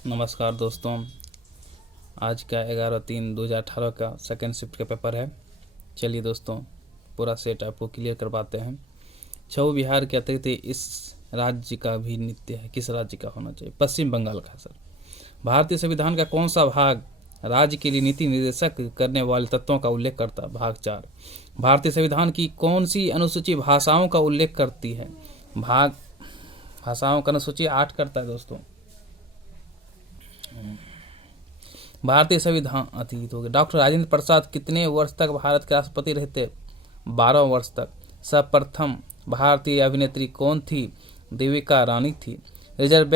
नमस्कार दोस्तों, आज का 11/3/2018 का सेकेंड शिफ्ट का पेपर है। चलिए दोस्तों, पूरा सेट आपको क्लियर करवाते हैं। छऊ बिहार के अतिरिक्त इस राज्य का भी नृत्य है, किस राज्य का होना चाहिए? पश्चिम बंगाल का सर। भारतीय संविधान का कौन सा भाग राज्य के लिए नीति निर्देशक करने वाले तत्वों का उल्लेख करता है? भाग 4। भारतीय संविधान की कौन सी अनुसूची भाषाओं का उल्लेख करती है? भाग भाषाओं का अनुसूची 8 करता है दोस्तों। भारतीय संविधान अतीत हो गया। डॉक्टर राजेंद्र प्रसाद कितने वर्ष तक भारत के राष्ट्रपति रहे थे? 12 वर्ष तक। सर्वप्रथम भारतीय अभिनेत्री कौन थी? देविका रानी थी। रिजर्व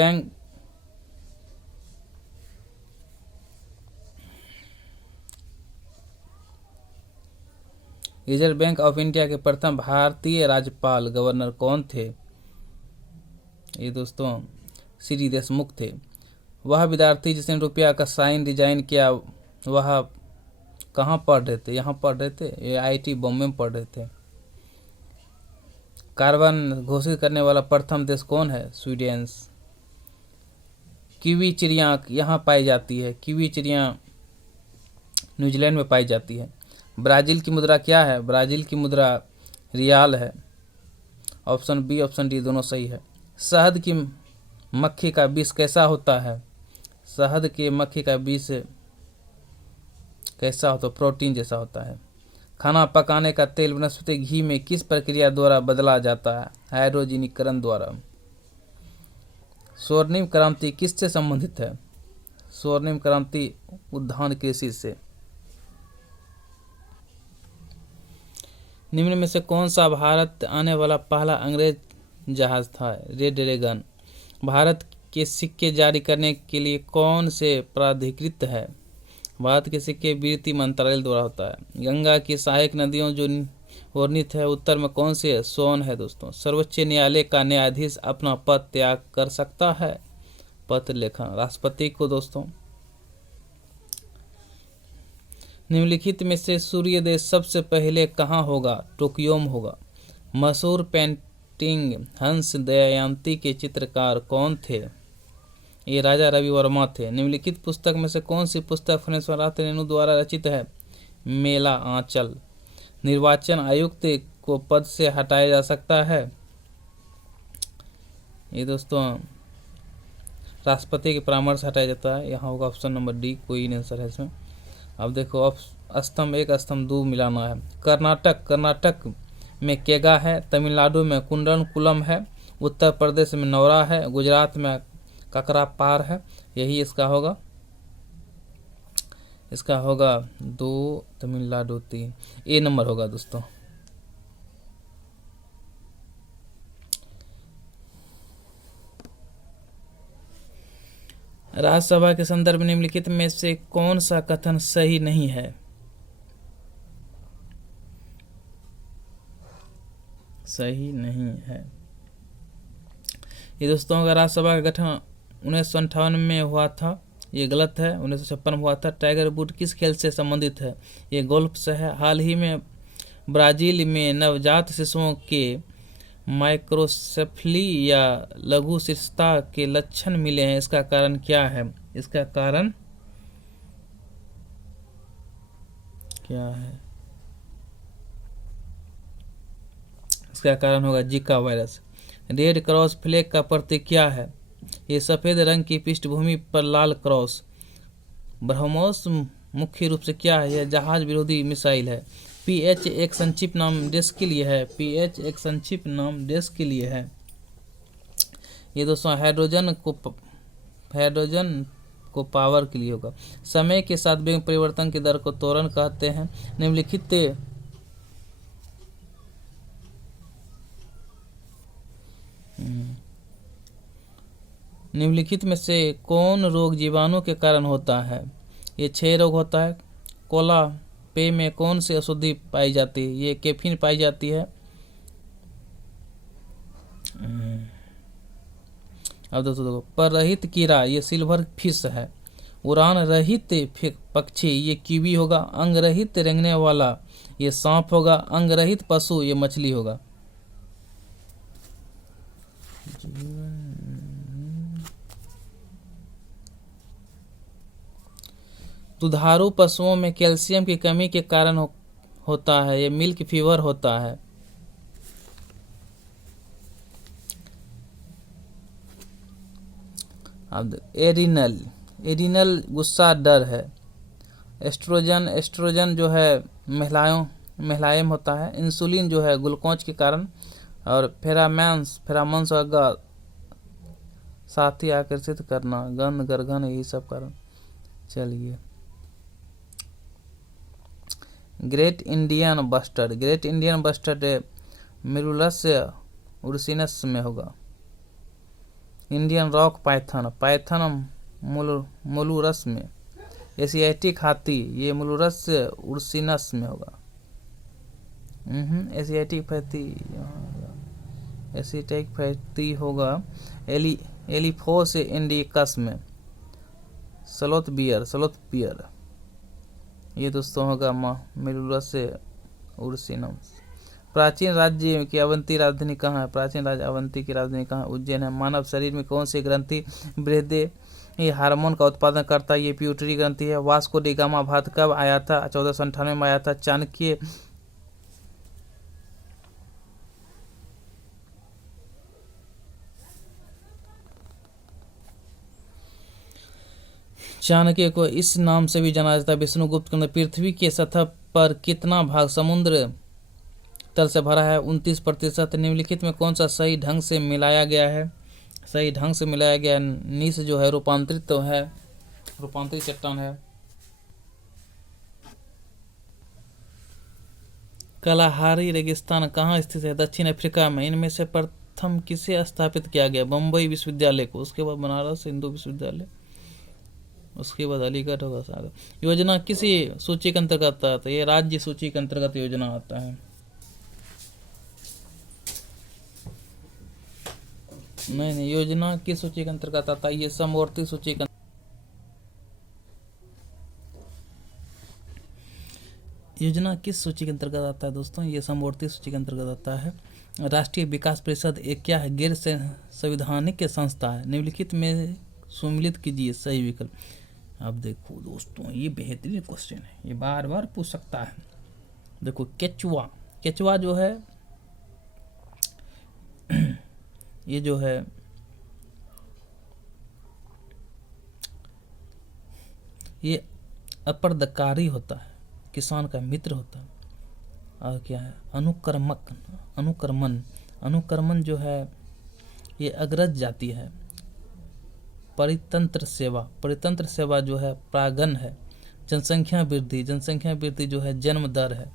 बैंक ऑफ इंडिया के प्रथम भारतीय राज्यपाल गवर्नर कौन थे? ये दोस्तों श्री देशमुख थे। वह विद्यार्थी जिसने रुपया का साइन डिजाइन किया, वह कहाँ पढ़ रहे थे? यहाँ पढ़ रहे थे, ये IIT बॉम्बे में पढ़ रहे थे। कार्बन घोषित करने वाला प्रथम देश कौन है? स्वीडन। कीवी चिड़िया यहाँ पाई जाती है। कीवी चिड़िया न्यूजीलैंड में पाई जाती है। ब्राज़ील की मुद्रा क्या है? ब्राज़ील की मुद्रा रियाल है। ऑप्शन बी ऑप्शन डी दोनों सही है। शहद की मक्खी का विष कैसा होता है? शहद के मक्खी का विष कैसा होता है? प्रोटीन जैसा होता है। खाना पकाने का तेल वनस्पति घी में किस प्रक्रिया द्वारा बदला जाता है? हाइड्रोजनीकरण द्वारा। स्वर्णिम क्रांति किससे संबंधित है? स्वर्णिम क्रांति उद्यान कृषि से। निम्न में से कौन सा भारत आने वाला पहला अंग्रेज जहाज था? Red dragon. भारत के सिक्के जारी करने के लिए कौन से प्राधिकृत है? भारत के सिक्के वित्त मंत्रालय द्वारा होता है। गंगा की सहायक नदियों जो वर्णित है उत्तर में कौन सी है? सोन है दोस्तों। सर्वोच्च न्यायालय का न्यायाधीश अपना पद त्याग कर सकता है? पत्र लेखन राष्ट्रपति को दोस्तों। निम्नलिखित में से सूर्योदय सबसे पहले कहाँ होगा? टोक्यो में होगा। मशहूर पेंटिंग हंस दमयंती के चित्रकार कौन थे? ये राजा रवि वर्मा थे। निम्नलिखित पुस्तक में से कौन सी पुस्तक फणेश्वरनाथ रेणु द्वारा रचित है? मेला आंचल। निर्वाचन आयुक्त को पद से हटाया जा सकता है? ये दोस्तों राष्ट्रपति के परामर्श से हटाया जाता है। यहाँ होगा ऑप्शन नंबर डी, कोई आंसर है इसमें। अब देखो स्तंभ 1 स्तंभ 2 मिलाना है। कर्नाटक में केगा है। तमिलनाडु में कुंडनकुलम है। उत्तर प्रदेश में नौरा है। गुजरात में ककरापार है। यही इसका होगा 2, तमिलनाडु 3, ए नंबर होगा दोस्तों। राज्यसभा के संदर्भ में निम्नलिखित में से कौन सा कथन सही नहीं है? सही नहीं है। ये दोस्तों अगर राज्यसभा का गठन 1958 में हुआ था, ये गलत है। 1956 में हुआ था। टाइगर वुड किस खेल से संबंधित है? ये गोल्फ से है। हाल ही में ब्राजील में नवजात शिशुओं के माइक्रोसेफली या लघु शिशुता के लक्षण मिले हैं। इसका कारण क्या है? इसका कारण क्या है? इसका कारण होगा Zika virus. Red cross flag का प्रतीक क्या है? ये सफ़ेद रंग की पृष्ठभूमि पर लाल क्रॉस। ब्रह्मोस मुख्य रूप से क्या है? यह जहाज विरोधी मिसाइल है। PH एक संक्षिप्त नाम देश के लिए है। PH एक संक्षिप्त नाम देश के लिए है। ये दोस्तों हाइड्रोजन को पावर के लिए होगा। समय के साथ वेग परिवर्तन की दर को त्वरण कहते हैं। निम्नलिखित में से कौन रोग जीवाणु के कारण होता है? ये 6 रोग होता है। कोला पेय में कौन सी अशुद्धि पाई जाती है? ये कैफीन पाई जाती है। अब देखो पररहित कीड़ा, ये सिल्वर फिश है। उड़ान रहित पक्षी, ये कीवी होगा। अंग रहित रेंगने वाला, ये सांप होगा। अंग रहित पशु, ये मछली होगा। दुधारू पशुओं में कैल्शियम की कमी के कारण होता है, ये मिल्क फीवर होता है। अब एरिनल गुस्सा डर है। एस्ट्रोजन जो है महिलाएं होता है। इंसुलिन जो है ग्लूकोज के कारण, और फेरामोन्स होगा साथी आकर्षित करना, गंध गर्गन, यही सब कारण। चलिए, ग्रेट इंडियन बस्टर्ड मिरुलस उर्सिनस में होगा। इंडियन रॉक पाइथन मोलुरस में। एशियाटिक हाथी, ये मोलुरस उर्सिनस में होगा। एशियाटिक हाथी होगा एलिफोस इंडिकस में। स्लोथ बियर, ये दोस्तों होगा मोलुरस उर्सिनस। प्राचीन राज्य की अवंती राजधानी कहाँ है? प्राचीन राज्य अवंती की राजधानी कहाँ है? उज्जैन है। मानव शरीर में कौन सी ग्रंथि बृहदे ये हार्मोन का उत्पादन करता है? ये प्यूटरी ग्रंथि है। वास्को डी गामा भारत कब आया था? 1498 में आया था। चाणक्य को इस नाम से भी जाना जाता है। विष्णुगुप्त। पृथ्वी के सतह पर कितना भाग समुद्र तल से भरा है? 29%। निम्नलिखित में कौन सा सही ढंग से मिलाया गया है? सही ढंग से मिलाया गया नीस जो है रूपांतरित चट्टान है। कलाहारी रेगिस्तान कहाँ स्थित है? दक्षिण अफ्रीका में। इनमें से प्रथम किसे स्थापित किया गया? बम्बई विश्वविद्यालय को, उसके बाद बनारस हिंदू विश्वविद्यालय, उसके बाद अलीगढ़ होगा सागर। योजना किसी सूची के अंतर्गत आता है? ये राज्य सूची के अंतर्गत योजना आता है। नहीं, योजना किस सूची के अंतर्गत आता है? ये समवर्ती सूची के। योजना किस सूची के अंतर्गत आता है दोस्तों? ये समवर्ती सूची के अंतर्गत आता है। राष्ट्रीय विकास परिषद एक क्या है? गैर संवैधानिक संस्था है। निम्नलिखित में सुमिलित कीजिए सही विकल्प। अब देखो दोस्तों, ये बेहतरीन क्वेश्चन है, ये बार बार पूछ सकता है। देखो, केचुआ जो है ये जो है ये अपरदकारी होता है, किसान का मित्र होता है। और क्या है? अनुकर्मण जो है ये अग्रज जाति है। परितंत्र सेवा जो है प्रागन है। जनसंख्या वृद्धि जो है जन्म दर है।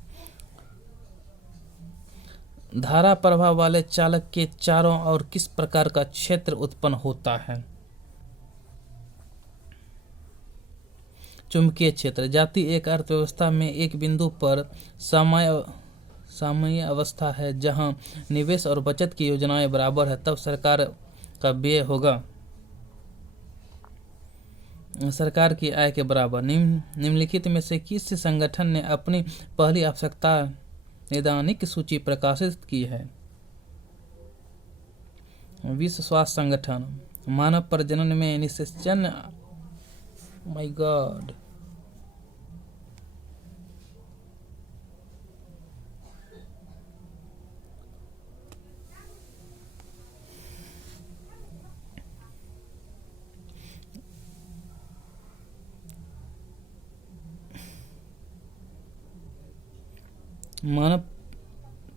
धारा प्रवाह वाले चालक के चारों ओर किस प्रकार का क्षेत्र उत्पन्न होता है? चुंबकीय क्षेत्र। जाति एक अर्थव्यवस्था में एक बिंदु पर सामान्य अवस्था है जहां निवेश और बचत की योजनाएं बराबर है, तब सरकार का व्यय होगा सरकार की आय के बराबर। निम्नलिखित में से किस संगठन ने अपनी पहली आवश्यकता नैदानिक सूची प्रकाशित की है? विश्व स्वास्थ्य संगठन। मानव प्रजनन में निषेचन, माय गॉड, मानव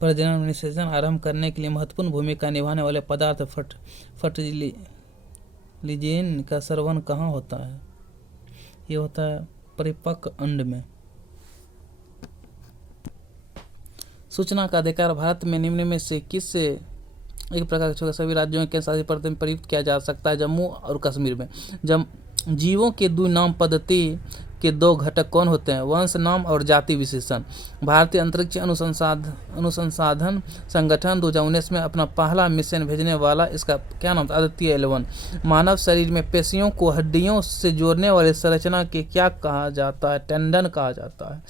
प्रजनन में निषेचन आरंभ करने के लिए महत्वपूर्ण भूमिका निभाने वाले पदार्थ फर्टिलिजेशन का स्रवण कहाँ होता है? ये होता है परिपक्व अंड में। सूचना का अधिकार भारत में निम्न में से किस एक प्रकार के सभी राज्यों के शासित प्रदेश में प्रयुक्त किया जा सकता है? जम्मू और कश्मीर में। जीवों के द्विनाम पद्धति के दो घटक कौन होते हैं? वंश नाम और जाति विशेषण। भारतीय अंतरिक्ष अनुसंधान संगठन 2019 में अपना पहला मिशन भेजने वाला, इसका क्या नाम था? आदित्य 11। मानव शरीर में पेशियों को हड्डियों से जोड़ने वाली संरचना के क्या कहा जाता है? टेंडन कहा जाता है।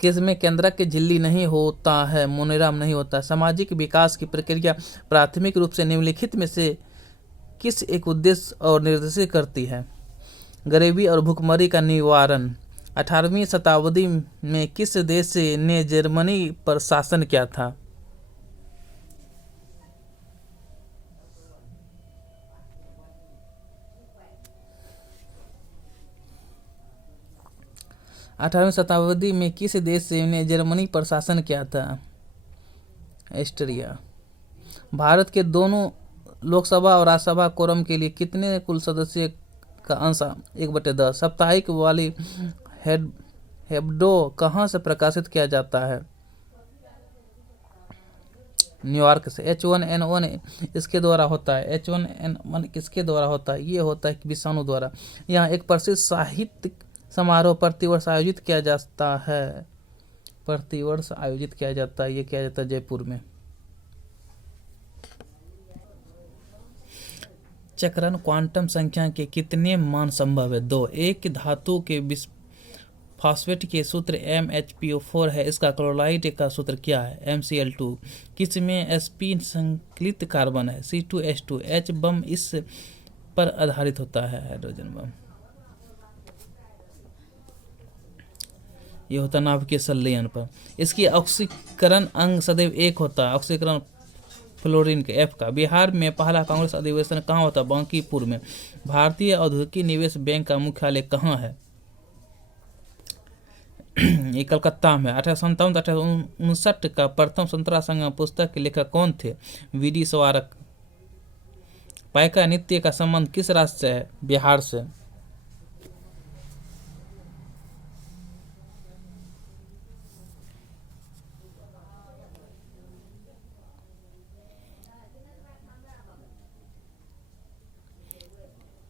किसमें केंद्रक के झिल्ली नहीं होता है? मोनेराम नहीं होता है। सामाजिक विकास की प्रक्रिया प्राथमिक रूप से निम्नलिखित में से किस एक उद्देश्य और निर्देशित करती है? गरीबी और भुखमरी का निवारण। 18वीं शताब्दी में किस देश ने जर्मनी पर शासन किया था? 18वीं शताब्दी में किस देश ने जर्मनी पर शासन किया था? ऑस्ट्रिया। भारत के दोनों लोकसभा और राज्यसभा कोरम के लिए कितने कुल सदस्य का अंश 1/10? साप्ताहिक वाली हेब्डो कहाँ से प्रकाशित किया जाता है? न्यूयॉर्क से। H1N1 इसके द्वारा होता है। H1N1 किसके द्वारा होता है? ये होता है विषाणु द्वारा। यहाँ एक प्रसिद्ध साहित्यिक समारोह प्रतिवर्ष आयोजित किया जाता है। प्रतिवर्ष आयोजित किया जाता है, ये किया जाता है जयपुर में। चक्रण क्वांटम संख्या के कितने मान संभव है? 2। एक धातु के फास्फेट के सूत्र MHPO4 है, इसका क्लोराइड का सूत्र क्या है? MCl2। किस में sp संकलित कार्बन है? C2H2। H बम इस पर आधारित होता है, हाइड्रोजन बम। ये होता है नाभिकीय संलयन पर। इसकी ऑक्सीकरण अंग सदैव 1 होता है, ऑक्सीकरण फ्लोरीन के F का। बिहार में पहला कांग्रेस अधिवेशन कहाँ होता है? बांकीपुर में। भारतीय औद्योगिक निवेश बैंक का मुख्यालय कहाँ है? ये कलकत्ता में। 1857 1859 का प्रथम संतरा संगम पुस्तक के लेखक कौन थे? VD सवारक। पाइका नृत्य का संबंध किस राज्य से है? बिहार से।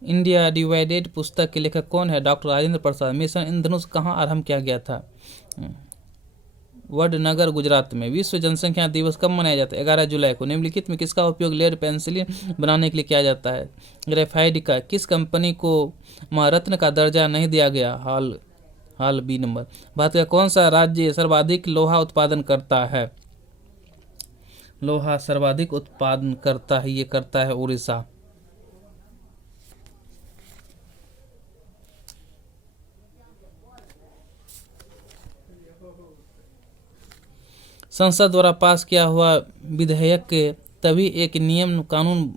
इंडिया डिवाइडेड पुस्तक के लेखक कौन है? डॉक्टर राजेंद्र प्रसाद। मिशन इंद्रधनुष कहाँ आरंभ किया गया था? वडनगर, गुजरात में। विश्व जनसंख्या दिवस कब मनाया जाता है? 11 जुलाई को। निम्नलिखित में किसका उपयोग लेड पेंसिलिन बनाने के लिए किया जाता है? ग्रेफाइट का। किस कंपनी को महारत्न का दर्जा नहीं दिया गया? हाल B नंबर। भारत का कौन सा राज्य सर्वाधिक लोहा उत्पादन करता है? लोहा सर्वाधिक उत्पादन करता है, ये करता है उड़ीसा। संसद द्वारा पास किया हुआ विधेयक तभी एक नियम कानून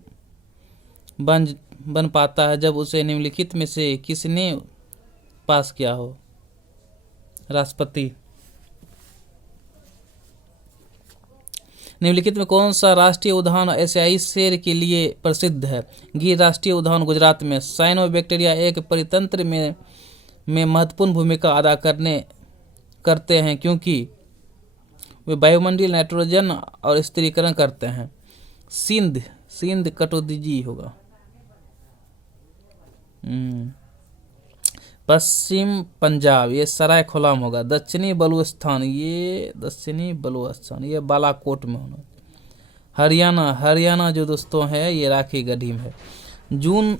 बन पाता है जब उसे निम्नलिखित में से किसने पास किया हो? राष्ट्रपति। निम्नलिखित में कौन सा राष्ट्रीय उद्यान एशियाई शेर के लिए प्रसिद्ध है? गिर राष्ट्रीय उद्यान, गुजरात में। साइनोबैक्टीरिया एक परितंत्र में महत्वपूर्ण भूमिका अदा करते हैं क्योंकि वे वायुमंडलीय नाइट्रोजन और स्थिरीकरण करते हैं। सिंध कटोदीजी होगा। पश्चिम पंजाब, ये सरायखोलाम होगा। दक्षिणी बलूचिस्तान, ये बालाकोट में होना। हरियाणा जो दोस्तों है ये राखी गढ़ी में है। जून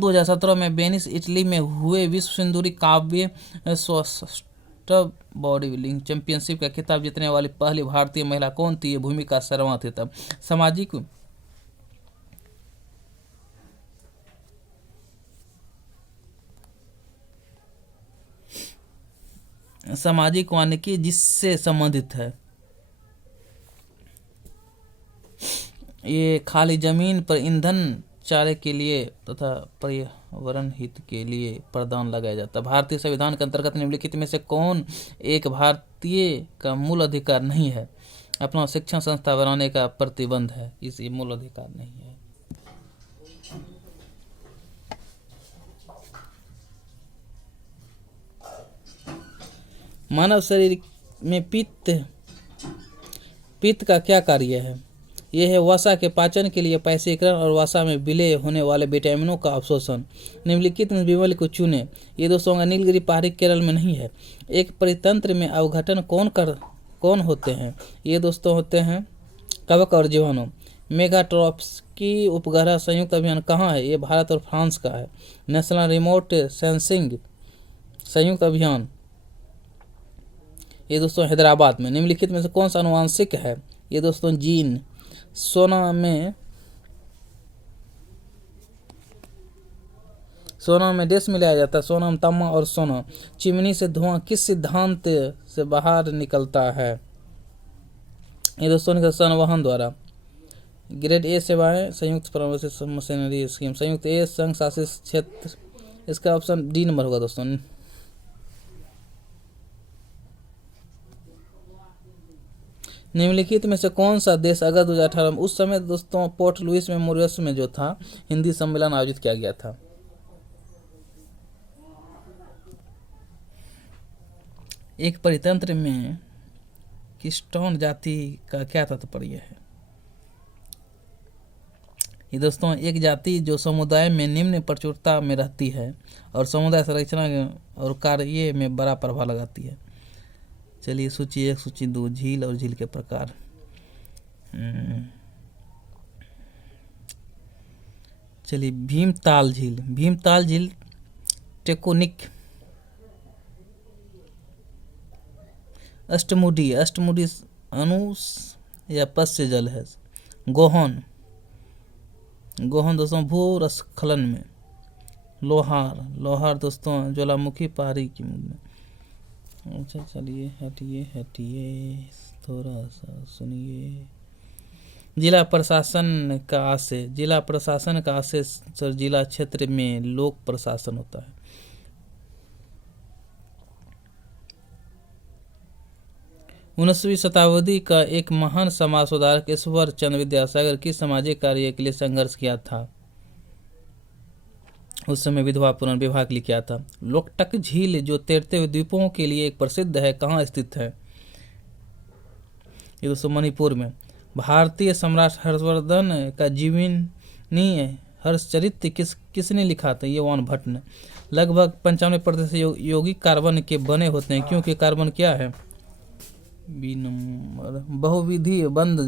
2017 में वेनिस, इटली में हुए विश्व सिंदूरी काव्य बॉडी बिल्डिंग चैंपियनशिप का खिताब जीतने वाली पहली भारतीय महिला कौन थी? भूमिका शर्मा थी तब। सामाजिक वानिकी जिससे संबंधित है? ये खाली जमीन पर ईंधन, चारे के लिए तथा पर्यावरण हित के लिए प्रदान लगाया जाता है। भारतीय संविधान के अंतर्गत निम्नलिखित में से कौन एक भारतीय का मूल अधिकार नहीं है? अपना शिक्षण संस्था बनाने का प्रतिबंध है, इस मूल अधिकार नहीं है। मानव शरीर में पित्त का क्या कार्य है? यह है वसा के पाचन के लिए पैसीकरण और वसा में विलय होने वाले विटामिनों का अवशोषण। निम्नलिखित में विमल को चुने। ये दोस्तों नीलगिरी पहाड़ी केरल में नहीं है। एक परितंत्र में अवघटन कौन होते हैं? ये दोस्तों होते हैं कवक और जीवाणु। मेगाट्रॉप्सकी उपग्रह संयुक्त अभियान कहाँ है? ये भारत और फ्रांस का है। नेशनल रिमोट सेंसिंग संयुक्त अभियान, ये दोस्तों हैदराबाद में। निम्नलिखित में से कौन सा आनुवांशिक है? ये दोस्तों जीन। सोना में सोना में डैश मिलाया जाता है, सोनम, तांबा और सोना। चिमनी से धुआं किस सिद्धांत से बाहर निकलता है? ये दोस्तों निकल संवहन द्वारा। ग्रेड ए सेवाएं, संयुक्त परामर्श मशीनरी स्कीम, संयुक्त ए संघ शासित क्षेत्र, इसका ऑप्शन डी नंबर होगा दोस्तों। निम्नलिखित में से कौन सा देश अगस्त 2018 में, उस समय दोस्तों पोर्ट लुइस में मॉरिशस में जो था हिंदी सम्मेलन आयोजित किया गया था। एक परितंत्र में किस्टोन जाति का क्या तात्पर्य है? ये दोस्तों एक जाति जो समुदाय में निम्न प्रचुरता में रहती है और समुदाय संरचना और कार्य में बड़ा प्रभाव लगाती है। चलिए सूची 1, सूची 2, झील और झील के प्रकार। चलिए भीमताल झील, भीमताल झील टेकोनिक। अष्टमुडी, अष्टमुडी अनुस या पस से जल है। गोहन, गोहन दोस्तों भूस्खलन में। लोहार, लोहार दोस्तों ज्वालामुखी पहाड़ी की में। अच्छा चलिए हटिए थोड़ा सा सुनिए। जिला प्रशासन का आशय, जिला प्रशासन का आशय सर जिला क्षेत्र में लोक प्रशासन होता है। उन्नीसवीं शताब्दी का एक महान समाज सुधारक ईश्वर चंद्र विद्यासागर किस सामाजिक कार्य के लिए संघर्ष किया था? उस समय विधवा पुनर्विवाह के लिए किया था। लोकटक झील जो तैरते हुए द्वीपों के लिए एक प्रसिद्ध है, कहाँ स्थित है? ये दोस्तों मणिपुर में। भारतीय सम्राट हर्षवर्धन का जीवनी हर्षचरित्र किसने लिखा था? ये वान भट्ट ने। लगभग 95% यौगिक कार्बन के बने होते हैं, क्योंकि कार्बन क्या है? बी नंबर, बहुविधि बंध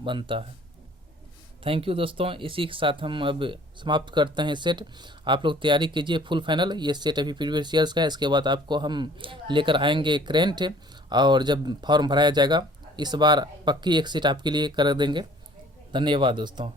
बनता है। थैंक यू दोस्तों, इसी के साथ हम अब समाप्त करते हैं सेट। आप लोग तैयारी कीजिए फुल फाइनल। ये सेट अभी प्रीवियस ईयर्स का है, इसके बाद आपको हम लेकर आएंगे करेंट, और जब फॉर्म भराया जाएगा इस बार पक्की एक सीट आपके लिए कर देंगे। धन्यवाद दोस्तों।